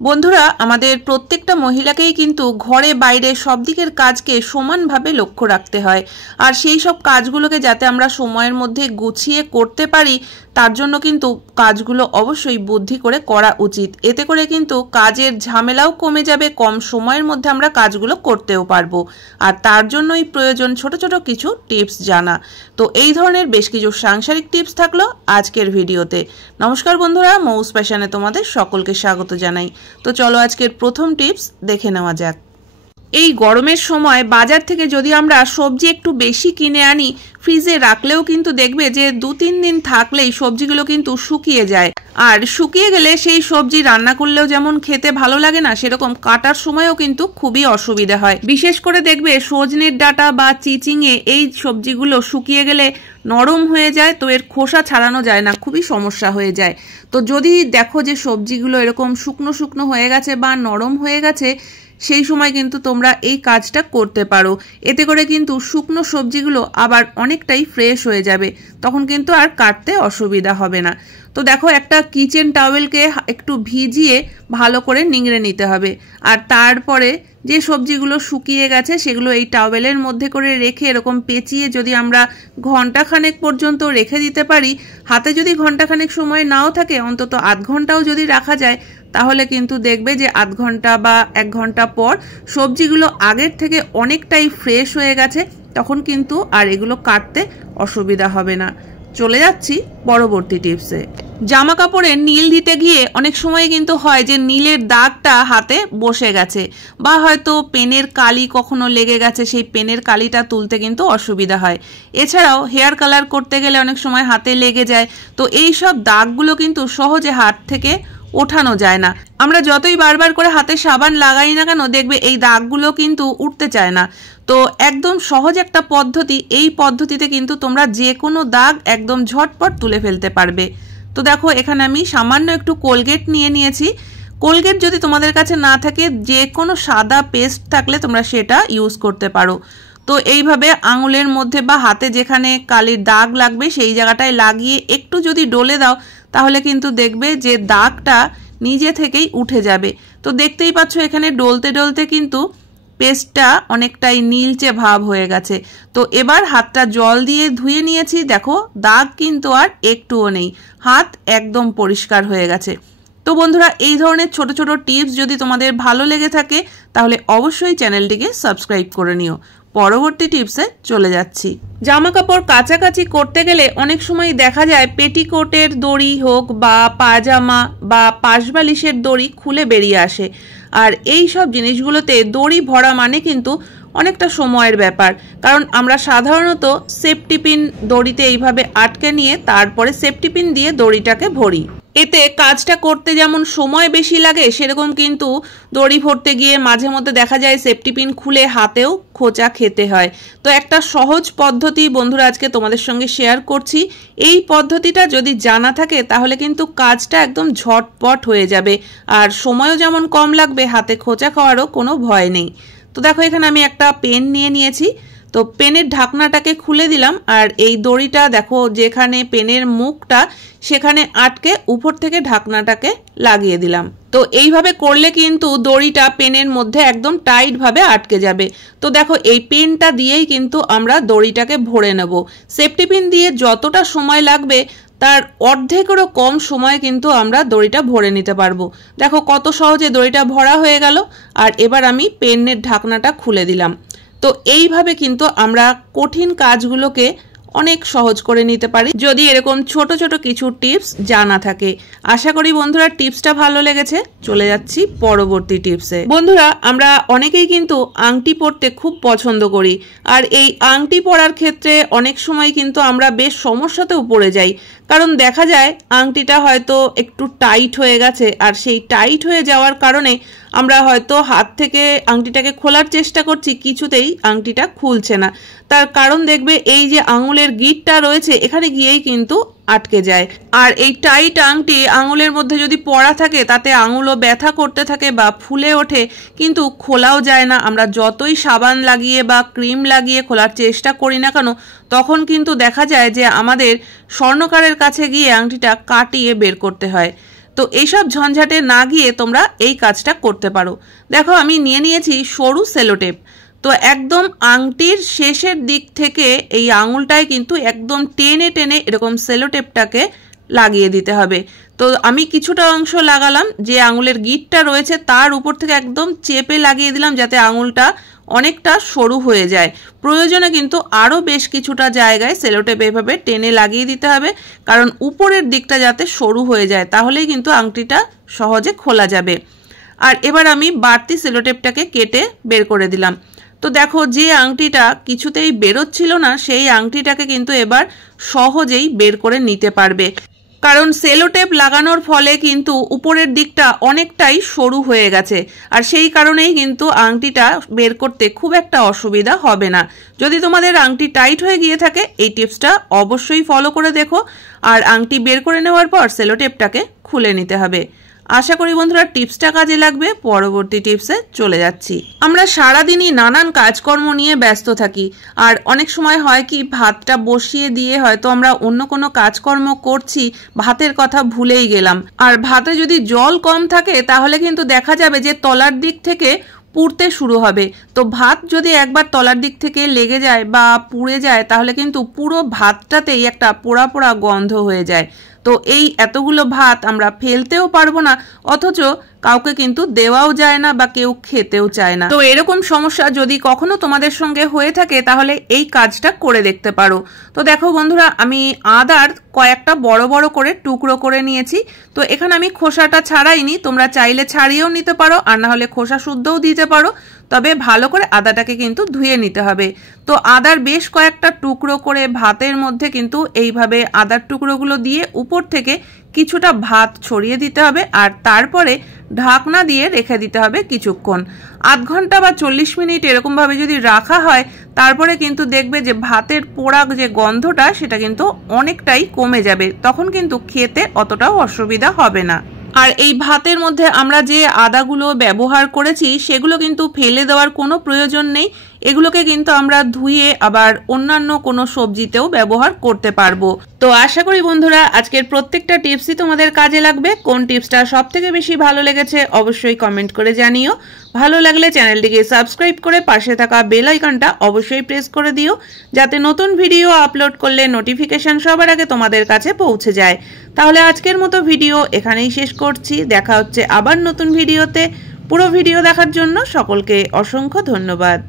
বন্ধুরা আমাদের প্রত্যেকটা মহিলাকেই কিন্তু ঘরে বাইরে সব দিকের কাজকে সমানভাবে লক্ষ্য রাখতে হয় আর সেই সব কাজগুলোকে যাতে আমরা সময়ের মধ্যে গুছিয়ে করতে পারি তার জন্য কিন্তু কাজগুলো অবশ্যই বুদ্ধি করে করা উচিত। এতে করে কিন্তু কাজের ঝামেলাও কমে যাবে, কম সময়ের মধ্যে আমরা কাজগুলো করতেও পারবো। আর তার জন্যই প্রয়োজন ছোট ছোট কিছু টিপস জানা। তো এই ধরনের বেশ কিছু সাংসারিক টিপস থাকলো আজকের ভিডিওতে। নমস্কার বন্ধুরা, মৌস ফ্যাশনে তোমাদের সকলকে স্বাগত জানাই। তো চলো আজকের প্রথম টিপস দেখে নেওয়া যাক। এই গরমের সময় বাজার থেকে যদি আমরা সবজি একটু বেশি কিনে আনি, ফ্রিজে রাখলেও কিন্তু দেখবে যে 2-3 দিন থাকলেই সবজিগুলো কিন্তু শুকিয়ে যায়। আর শুকিয়ে গেলে সেই সবজি রান্না করলেও যেমন খেতে ভালো লাগে না, সেরকম কাটার সময়ও কিন্তু খুবই অসুবিধা হয়। বিশেষ করে দেখবে সজনের ডাঁটা বা চিচিঙে এই সবজিগুলো শুকিয়ে গেলে নরম হয়ে যায়, তো এর খোসা ছাড়ানো যায় না, খুবই সমস্যা হয়ে যায়। তো যদি দেখো যে সবজিগুলো এরকম শুকনো শুকনো হয়ে গেছে বা নরম হয়ে গেছে, সেই সময় কিন্তু তোমরা এই কাজটা করতে পারো। এতে করে কিন্তু শুকনো সবজিগুলো আবার অনেকটাই ফ্রেশ হয়ে যাবে, তখন কিন্তু আর কাটতে অসুবিধা হবে না। তো দেখো একটা কিচেন টাওয়েলকে একটু ভিজিয়ে ভালো করে নিংড়ে নিতে হবে, আর তারপরে যে সবজিগুলো শুকিয়ে গেছে সেগুলো এই টাওয়েলের মধ্যে করে রেখে এরকম পেঁচিয়ে যদি আমরা ঘন্টাখানেক পর্যন্ত রেখে দিতে পারি, হাতে যদি ঘন্টাখানেক সময় নাও থাকে অন্তত আধ ঘন্টাও যদি রাখা যায়, তাহলে কিন্তু দেখবে যে আধ ঘন্টা বা 1 ঘন্টা পর সবজিগুলো আগের থেকে অনেকটাই ফ্রেশ হয়ে গেছে, তখন কিন্তু আর এগুলো কাটতে অসুবিধা হবে না। চলে যাচ্ছি পরবর্তী টিপসে। জামা কাপড়ে নীল দিতে গিয়ে অনেক সময় কিন্তু হয় যে নীলের দাগটা হাতে বসে গেছে, বা হয়তো পেনের কালি কখনো লেগে গেছে, সেই পেনের কালিটা তুলতে কিন্তু অসুবিধা হয়। এছাড়াও হেয়ার কালার করতে গেলে অনেক সময় হাতে লেগে যায়। তো এই সব দাগগুলো কিন্তু সহজে হাত থেকে ওঠানো যায় না। আমরা যতই বারবার করে হাতে সাবান লাগাই না কেন, দেখবে এই দাগগুলো কিন্তু উঠতে চায় না। তো একদম সহজ একটা পদ্ধতি, এই পদ্ধতিতে কিন্তু তোমরা যে কোনো দাগ একদম ঝটপট তুলে ফেলতে পারবে। তো দেখো এখানে আমি সামান্য একটু কোলগেট নিয়ে নিয়েছি। কোলগেট যদি তোমাদের কাছে না থাকে, যে কোনো সাদা পেস্ট থাকলে তোমরা সেটা ইউজ করতে পারো। তো এইভাবে আঙুলের মধ্যে বা হাতে যেখানে কালির দাগ লাগবে সেই জায়গাটায় লাগিয়ে একটু যদি ডলে দাও, তাহলে কিন্তু দেখবে যে দাগটা নিজে থেকেই উঠে যাবে। তো দেখতেই পাচ্ছ এখানে ডলতে ডলতে কিন্তু পেস্টটা অনেকটাই নীলচে ভাব হয়ে গেছে। তো এবার হাতটা জল দিয়ে ধুয়ে নিয়েছি, দেখো দাগ কিন্তু আর একটুও নেই, হাত একদম পরিষ্কার হয়ে গেছে। তো বন্ধুরা এই ধরনের ছোট ছোট টিপস যদি তোমাদের ভালো লেগে থাকে, তাহলে অবশ্যই চ্যানেলটিকে সাবস্ক্রাইব করে নিও। পরবর্তী টিপসে চলে যাচ্ছি। জামা কাপড় কাচাকাচি করতে গেলে অনেক সময় দেখা যায় পেটিকোটের দড়ি হোক বা পাজামা বা পাশবালিশের দড়ি খুলে বেরিয়ে আসে। আর এই সব জিনিসগুলোতে দড়ি ভরা মানে কিন্তু অনেকটা সময়ের ব্যাপার, কারণ আমরা সাধারণত সেফটি পিন দড়িতে এইভাবে আটকে নিয়ে তারপরে সেফটি পিন দিয়ে দড়িটাকে ভরি। এতে কাজটা করতে যেমন সময় বেশি লাগে, সেরকম কিন্তু দড়ি ভরতে গিয়ে মাঝে মধ্যে দেখা যায় সেফটি পিন খুলে হাতেও খোঁচা খেতে হয়। তো একটা সহজ পদ্ধতি বন্ধুরা আজকে তোমাদের সঙ্গে শেয়ার করছি। এই পদ্ধতিটা যদি জানা থাকে তাহলে কিন্তু কাজটা একদম ঝটপট হয়ে যাবে, আর সময়ও যেমন কম লাগবে, হাতে খোঁচা খাওয়ারও কোনো ভয় নেই। তো দেখো এখানে আমি একটা পেন নিয়ে নিয়েছি। তো পেনের ঢাকনাটাকে খুলে দিলাম, আর এই দড়িটা দেখো যেখানে পেনের মুখটা সেখানে আটকে উপর থেকে ঢাকনাটাকে লাগিয়ে দিলাম। তো এইভাবে করলে কিন্তু দড়িটা পেনের মধ্যে একদম টাইট ভাবে আটকে যাবে। তো দেখো এই পেনটা দিয়েই কিন্তু আমরা দড়িটাকে ভরে নেব। সেফটি পিন দিয়ে যতটা সময় লাগবে তার অর্ধেকেরও কম সময় কিন্তু আমরা দড়িটা ভরে নিতে পারবো। দেখো কত সহজে দড়িটা ভরা হয়ে গেল। আর এবার আমি পেনের ঢাকনাটা খুলে দিলাম। তো এইভাবে কিন্তু আমরা কঠিন কাজগুলোকে অনেক সহজ করে নিতে পারি যদি এরকম ছোট ছোট কিছু টিপস জানা থাকে। আশা করি বন্ধুরা টিপসটা ভালো লেগেছে। চলে যাচ্ছি পরবর্তী টিপসে। বন্ধুরা আমরা অনেকেই কিন্তু আংটি পরতে খুব পছন্দ করি, আর এই আংটি পরার ক্ষেত্রে অনেক সময় কিন্তু আমরা বেশ সমস্যাতেও পড়ে যাই, কারণ দেখা যায় আংটিটা হয়তো একটু টাইট হয়ে গেছে, আর সেই টাইট হয়ে যাওয়ার কারণে আমরা হয়তো হাত থেকে আংটিটাকে খোলার চেষ্টা করছি, কিছুতেই আংটিটা খুলছে না। তার কারণ দেখবে এই যে আঙুলের গিঁটটা রয়েছে এখানে গিয়েই কিন্তু আটকে যায়। আর এই টাইট আংটি আঙুলের মধ্যে যদি পড়া থাকে তাতে আঙুলও ব্যথা করতে থাকে বা ফুলে ওঠে, কিন্তু খোলাও যায় না। আমরা যতই সাবান লাগিয়ে বা ক্রিম লাগিয়ে খোলার চেষ্টা করি না কেন, তখন কিন্তু দেখা যায় যে আমাদের স্বর্ণকারের কাছে গিয়ে আংটিটা কাটিয়ে বের করতে হয়। তো এইসব ঝঞ্ঝাটে না গিয়ে তোমরা এই কাজটা করতে পারো। দেখো আমি নিয়ে নিয়েছি সরু সেলোটেপ। তো একদম আংটির শেষের দিক থেকে এই আঙুলটায় কিন্তু একদম টেনে টেনে এরকম সেলোটেপটাকে লাগিয়ে দিতে হবে। তো আমি কিছুটা অংশ লাগালাম, যে আঙুলের গিঁটটা রয়েছে তার উপর থেকে একদম চেপে লাগিয়ে দিলাম যাতে আঙুলটা অনেকটা সরু হয়ে যায়। প্রয়োজনে কিন্তু আরও বেশ কিছুটা জায়গায় সেলোটেপ এভাবে টেনে লাগিয়ে দিতে হবে, কারণ উপরের দিকটা যাতে সরু হয়ে যায়, তাহলেই কিন্তু আংটিটা সহজে খোলা যাবে। আর এবার আমি বাড়তি সেলোটেপটাকে কেটে বের করে দিলাম। তো দেখো যে আংটিটা কিছুতেই বেরোচ্ছিল না, সেই আংটিটাকে কিন্তু এবার সহজেই বের করে নিতে পারবে, কারণ সেলোটেপ লাগানোর ফলে কিন্তু উপরের দিকটা অনেকটাই সরু হয়ে গেছে। আর সেই কারণেই কিন্তু আংটিটা বের করতে খুব একটা অসুবিধা হবে না। যদি তোমাদের আংটি টাইট হয়ে গিয়ে থাকে, এই টিপসটা অবশ্যই ফলো করে দেখো। আর আংটি বের করে নেওয়ার পর সেলোটেপটাকে খুলে নিতে হবে। আশা করি বন্ধুরা টিপসটা কাজে লাগবে। পরবর্তী টিপসে চলে যাচ্ছি। আমরা সারাদিনই নানান কাজকর্ম নিয়ে ব্যস্ত থাকি, আর অনেক সময় হয় কি ভাতটা বসিয়ে দিয়ে হয়তো আমরা অন্য কোনো কাজকর্ম করছি, ভাতের কথা ভুলেই গেলাম। আর ভাতে যদি জল কম থাকে তাহলে কিন্তু দেখা যাবে যে তলার দিক থেকে পুড়তে শুরু হবে। তো ভাত যদি একবার তলার দিক থেকে লেগে যায় বা পুড়ে যায়, তাহলে কিন্তু পুরো ভাতটাতেই একটা পোড়া পোড়া গন্ধ হয়ে যায়। তো এই এতগুলো ভাত আমরা ফেলতেও পারবো না, অথচ কাউকে কিন্তু দেওয়াও যায় না বা কেউ খেতেও চায় না। তো এরকম সমস্যা যদি কখনো তোমাদের সঙ্গে হয়ে থাকে, তাহলে এই কাজটা করে দেখতে পারো। তো দেখো বন্ধুরা, আমি আদার কয়েকটা বড় বড় করে টুকরো করে নিয়েছি। তো এখানে আমি খোসাটা ছাড়াইনি, তোমরা চাইলে ছাড়িয়েও নিতে পারো, আর না হলে খোসা শুদ্ধও দিতে পারো। তবে ভালো করে আদাটাকে কিন্তু ধুয়ে নিতে হবে। তো আদার বেশ কয়েকটা টুকরো করে ভাতের মধ্যে কিন্তু এইভাবে আদার টুকরোগুলো দিয়ে উপর থেকে কিছুটা ভাত ছড়িয়ে দিতে হবে, আর তারপরে ঢাকনা দিয়ে রেখে দিতে হবে কিছুক্ষণ, আধ ঘন্টা বা 40 মিনিট এরকমভাবে যদি রাখা হয়, তারপরে কিন্তু দেখবে যে ভাতের পোড়া যে গন্ধটা সেটা কিন্তু অনেকটাই কমে যাবে। তখন কিন্তু খেতে অতটাও অসুবিধা হবে না। আর এই ভাতের মধ্যে আমরা যে আদাগুলো ব্যবহার করেছি সেগুলো কিন্তু ফেলে দেওয়ার কোনো প্রয়োজন নেই। এগুলোকে কিন্তু আমরা ধুয়ে আবার অন্যান্য কোনো সবজিতেও ব্যবহার করতে পারবো। তো আশা করি বন্ধুরা আজকের প্রত্যেকটা টিপসই তোমাদের কাজে লাগবে। কোন টিপসটা সব থেকে বেশি ভালো লেগেছে অবশ্যই কমেন্ট করে জানিও। ভালো লাগলে চ্যানেলটিকে সাবস্ক্রাইব করে পাশে থাকা বেল আইকনটা অবশ্যই প্রেস করে দিও, যাতে নতুন ভিডিও আপলোড করলে নোটিফিকেশন সবার আগে তোমাদের কাছে পৌঁছে যায়। তাহলে আজকের মতো ভিডিও এখানেই শেষ করছি। দেখা হচ্ছে আবার নতুন ভিডিওতে। পুরো ভিডিও দেখার জন্য সকলকে অসংখ্য ধন্যবাদ।